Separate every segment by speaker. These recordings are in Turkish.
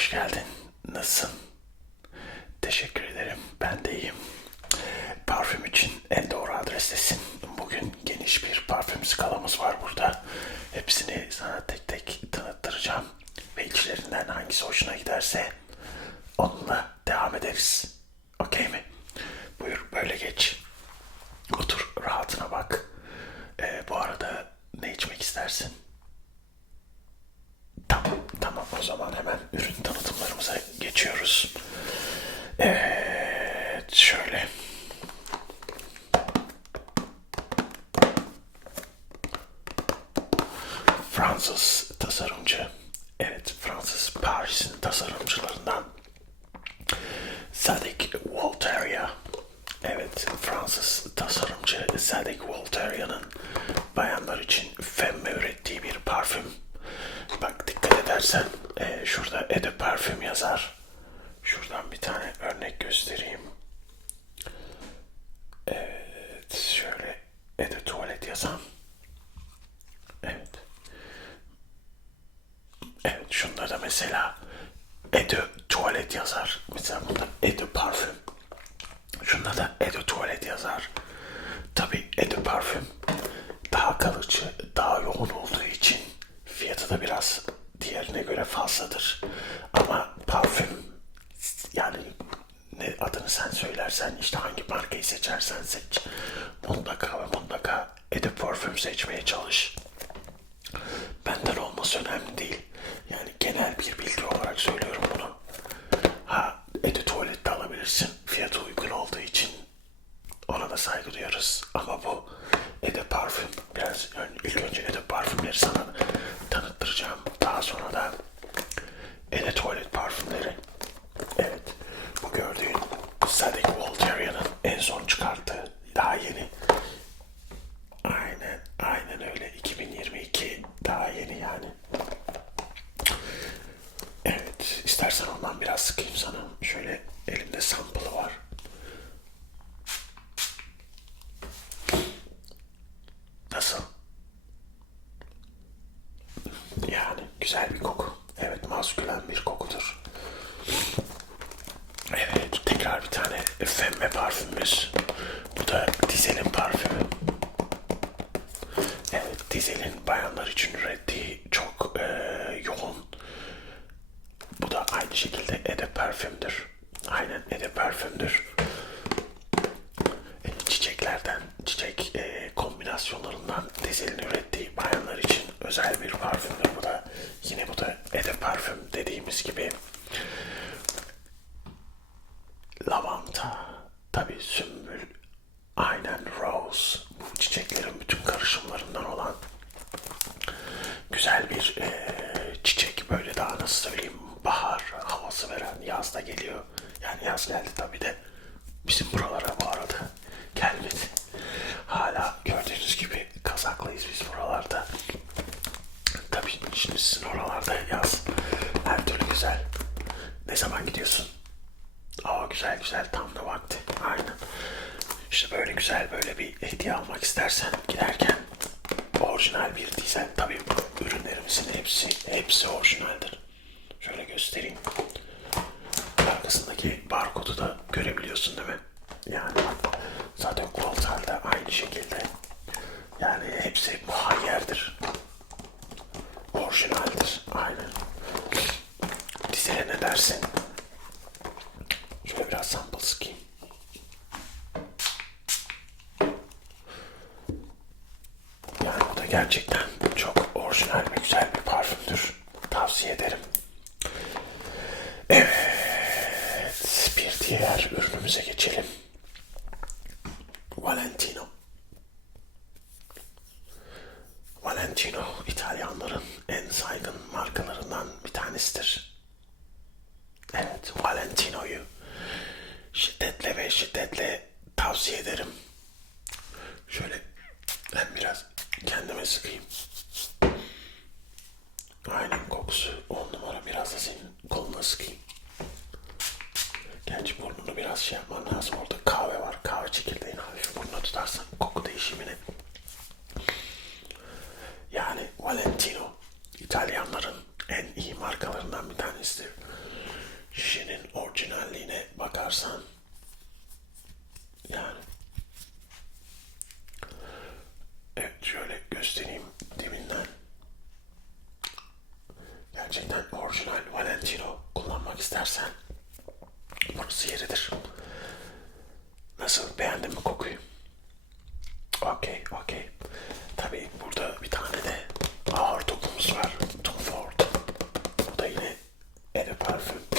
Speaker 1: hoş geldin. Nasılsın? Teşekkür ederim. Ben de iyiyim. Parfüm için en doğru adrestesin. Bugün geniş bir parfüm skalamız var burada. Hepsini sana tek tek tanıttıracağım. Ve içlerinden hangisi hoşuna giderse onunla devam ederiz. Okey mi? Buyur böyle geç. Otur rahatına bak. Ee, bu arada ne içmek istersin? Tamam, tamam o zaman hemen ürün tanıtımlarımıza geçiyoruz. Evet, şöyle. Fransız tasarımcı. Evet, Fransız Paris'in tasarımcılarından Sadik Voltaria. Evet, Fransız tasarımcı Sadik Voltaria'nın bayanlar için femme ürettiği bir parfüm. Bak dikkat edersen e, şurada Eau Parfüm yazar. Şuradan bir tane örnek göstereyim. Evet, şöyle Eau de Tuvalet yazan. Evet. Evet, şunda da mesela Eau de Tuvalet yazar. Bunda Eau Parfüm. Şunda da Eau Tuvalet yazar. Tabi Eau Parfüm daha kalıcı, daha yoğun olduğu için fiyatı da biraz diğerine göre fazladır. Ama parfüm yani ne adını sen söylersen işte hangi markayı seçersen seç. Mutlaka ve mutlaka Eau Parfüm seçmeye çalış. Benden olması önemli değil. Yani genel bir bilgi olarak söylüyorum bunu. Ha, Eau Tuvalet de alabilirsin. Fiyatı uygun olduğu için ona da saygı duyuyoruz. Ama bu Eau Parfüm biraz yani ilk önce Eau Parfümleri sana tanıttıracağım. Daha sonra da Eau Tuvalet parfümleri. Evet. Bu gördüğün Sadik Voltaria'nın en son çıkarttığı daha yeni Aynen, aynen öyle. 2022 daha yeni yani. Evet, istersen ondan biraz sıkayım sana. Şöyle elimde sample'ı var. Nasıl? Yani güzel bir koku. Evet, maskülen bir kokudur. Evet, tekrar bir tane femme parfümümüz. Bu da Dizel'in parfümü. Evet, Dizel'in bayanlar için ürettiği çok eee, yoğun. Bu da aynı şekilde Ede parfümdür. Aynen Ede parfümdür. E, çiçeklerden, çiçek eee, kombinasyonlarından Dizel'in ürettiği bayanlar için özel bir parfümdür bu da. Yine bu da Ede parfüm dediğimiz gibi lavanta, tabi sümbül, aynen rose, bu çiçeklerin bütün karışımlarından olan güzel bir eee, çiçek böyle daha nasıl söyleyeyim bahar havası veren yaz da geliyor. Yani yaz geldi tabi de bizim buralara bu arada gelmedi. Hala gördüğünüz gibi kazaklıyız biz buralarda. Tabii şimdi sizin oralarda yaz her türlü güzel. Ne zaman gidiyorsun? Aa güzel güzel tam da vakti. Aynen. İşte böyle güzel böyle bir hediye almak istersen giderken orijinal bir dizel. Tabii ürünlerimizin hepsi hepsi orijinaldir. Şöyle göstereyim. Arkasındaki barkodu da görebiliyorsun değil mi? Yani zaten Qualtal da aynı şekilde. Yani hepsi muhayyerdir. Orijinaldir. Aynen. Dizele ne dersin? Şöyle biraz sample sıkayım. Yani bu da gerçekten çok orijinal ve güzel bir parfümdür. Tavsiye ederim. Evet, diğer ürünümüze geçelim. Valentino. Valentino İtalyanların en saygın markalarından bir tanesidir. Evet, Valentino'yu şiddetle ve şiddetle tavsiye ederim. Şöyle ben biraz kendime sıkayım. edible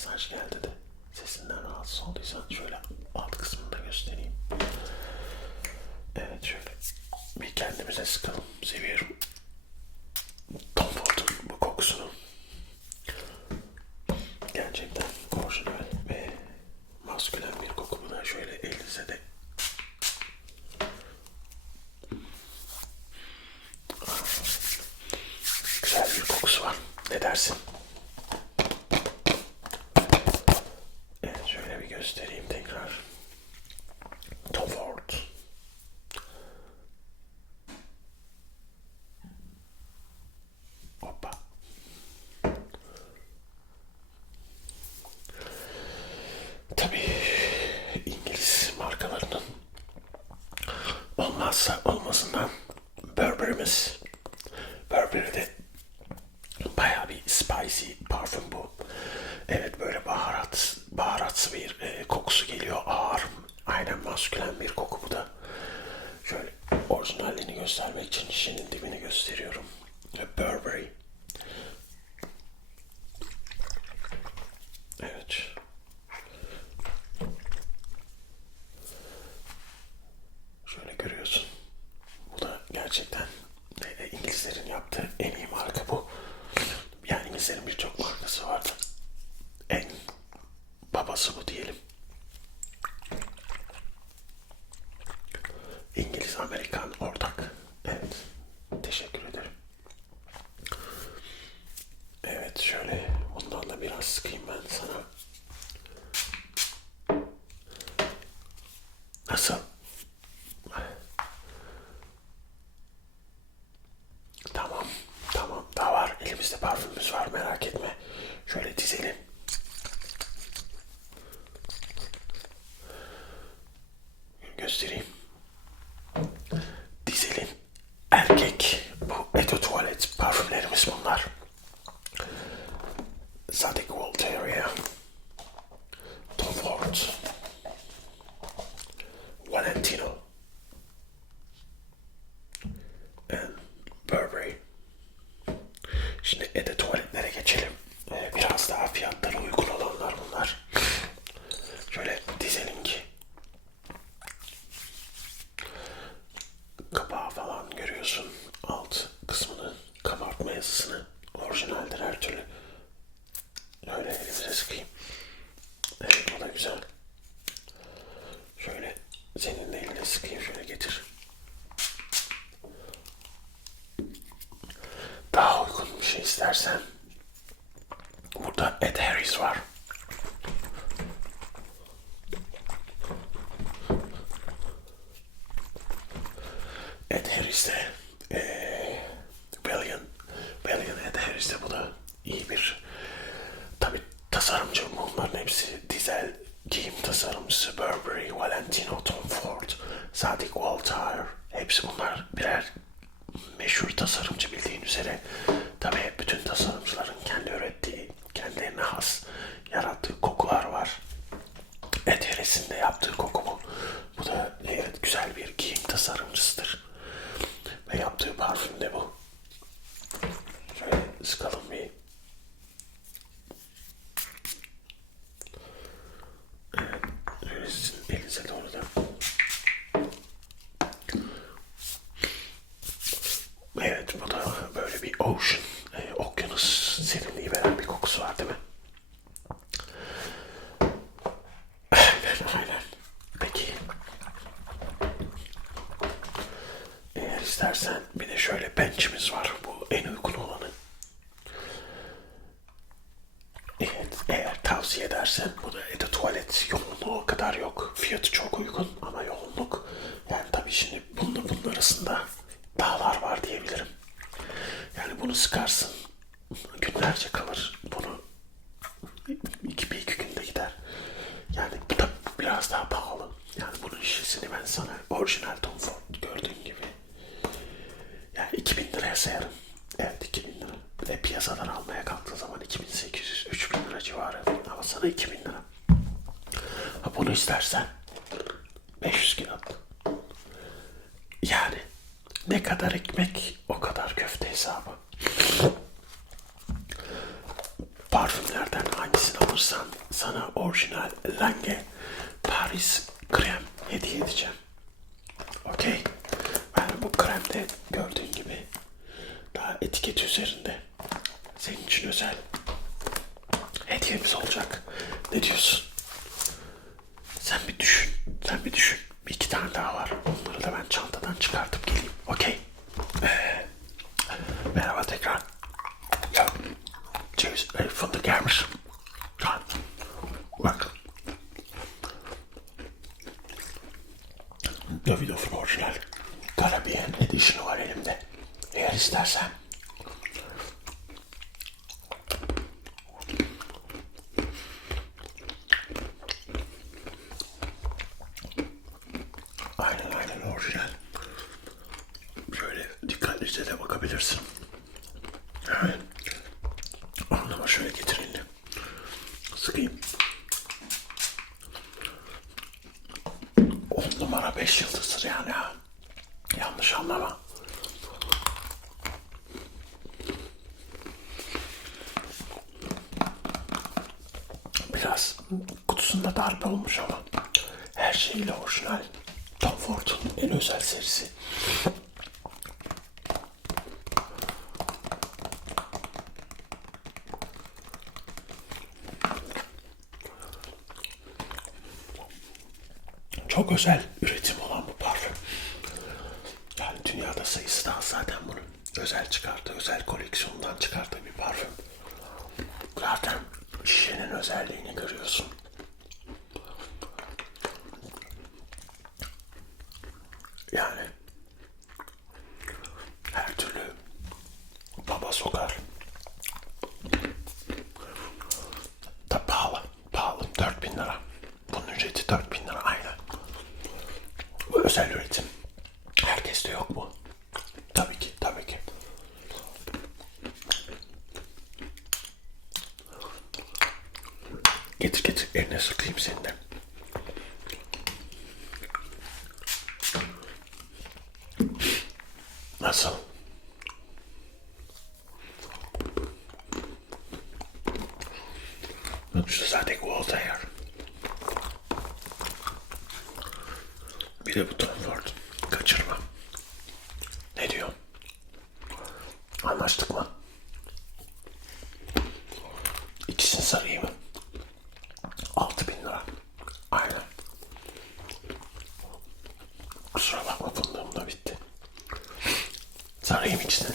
Speaker 1: mesaj geldi de sesinden rahatsız olduysan şöyle alt kısmını da göstereyim. Evet şöyle bir kendimize sıkalım. Seviyorum. Comfort'un bu kokusunu. Gerçekten orijinal ve maskülen bir koku. Buna şöyle elinize de Güzel bir kokusu var. Ne dersin? olmazsa olmasından Burberry'miz. Burberry'de baya bir spicy parfüm bu. Evet böyle baharat, baharatsı bir e, kokusu geliyor ağır. Aynen maskülen bir koku bu da. Şöyle orijinalliğini göstermek için şişenin dibini gösteriyorum. E, Burberry. Evet. Şöyle görüyorsun. next time. İstersen bir de şöyle bench'imiz var. Bu en uygun olanı. Evet, eğer tavsiye edersen bu da Edo tuvalet yoğunluğu o kadar yok. Fiyatı çok uygun ama yoğunluk. Yani tabii şimdi bununla bunun arasında dağlar var diyebilirim. Yani bunu sıkarsın. Günlerce kalır. Bunu iki, bir iki günde gider. Yani bu da biraz daha pahalı. Yani bunun şişesini ben sana orijinal Tom gördüğün gibi yani 2000 liraya sayarım. Evet 2000 lira. Ve piyasadan almaya kalktığın zaman 2800-3000 lira civarı. Ama sana 2000 lira. Ha bunu istersen 500 kilo. Yani ne kadar ekmek o kadar köfte hesabı. Parfümlerden hangisini alırsan sana orijinal Lange Paris krem hediye edeceğim. Okey. Yani bu kremde gördüğün gibi daha etiket üzerinde senin için özel hediyemiz olacak. Ne diyorsun? Sen bir düşün. Sen bir düşün. Bir iki tane daha var. Onları da ben çantadan çıkartıp geleyim. Okey. Ee, merhaba tekrar. Ya, ceviz, e, fındık yer misin? Ha, Bak. Davidoff'un orijinal Caribbean Edition'ı var elimde. Eğer istersen Aynen aynen orijinal. Şöyle dikkatlice de bakabilirsin. Evet. Anlama şöyle getir elini. Sıkayım. 5 yıldızdır yani. Yanlış anlama. Biraz kutusunda darbe olmuş ama her şeyle orijinal. Tom Ford'un en özel serisi. Çok özel üretim olan bu parfüm. Yani dünyada sayısı daha zaten bunun. Özel çıkarttığı, özel koleksiyondan çıkarttığı bir parfüm. Zaten şişenin özelliğini görüyorsun. Yani her türlü baba sokar. Da pahalı, pahalı. 4000 lira. Bunun ücreti 4000 lira aynen. Bu özel üretim. Herkeste yok bu. Tabii ki, tabii ki. Getir getir, eline sıkayım senin de. Nasıl? Sonuçta zaten Voltaire. Bir de bu Tom Ford. Kaçırma. Ne diyor? Anlaştık mı? İkisini sarayım mı? 6000 lira. Aynen. Kusura bakma fındığım bitti. Sarayım ikisini.